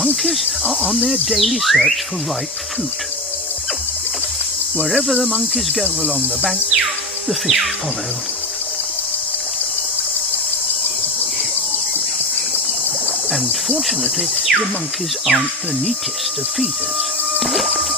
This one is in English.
monkeys are on their daily search for ripe fruit. Wherever the monkeys go along the bank, the fish follow. And fortunately, the monkeys aren't the neatest of feeders.